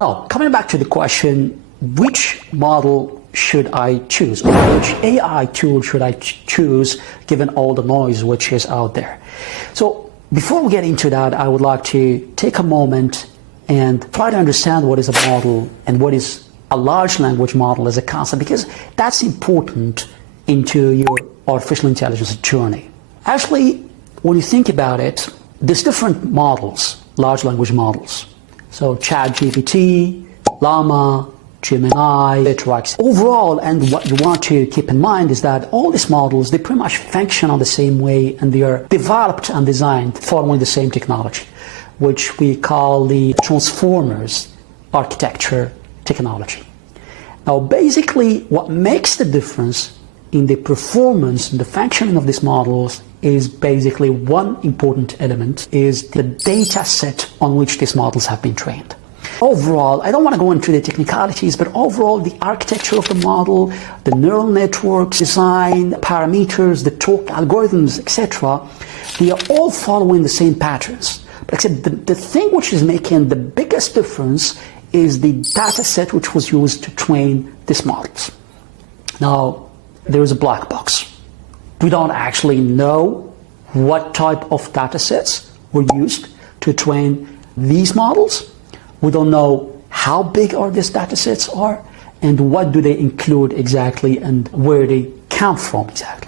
Now, coming back to the question, which model should I choose? Or which AI tool should I choose given all the noise which is out there? So before we get into that, I would like to take a moment and try to understand what is a model and what is a large language model as a concept, because that's important into your artificial intelligence journey. Actually, when you think about it, there's different models, large language models. So ChatGPT, LLaMA, Gemini, etc. Overall, and what you want to keep in mind is that all these models, they pretty much function on the same way, and they are developed and designed following the same technology, which we call the transformers architecture technology. Now, basically, what makes the difference in the performance and the functioning of these models is basically one important element, is the data set on which these models have been trained. Overall, I don't want to go into the technicalities, but overall the architecture of the model, the neural networks, design, parameters, the talk algorithms, etc., they are all following the same patterns. But except the thing which is making the biggest difference is the data set which was used to train these models. Now, there is a black box. We don't actually know what type of data sets were used to train these models. We don't know how big are these data sets are, and what do they include exactly, and where they come from exactly.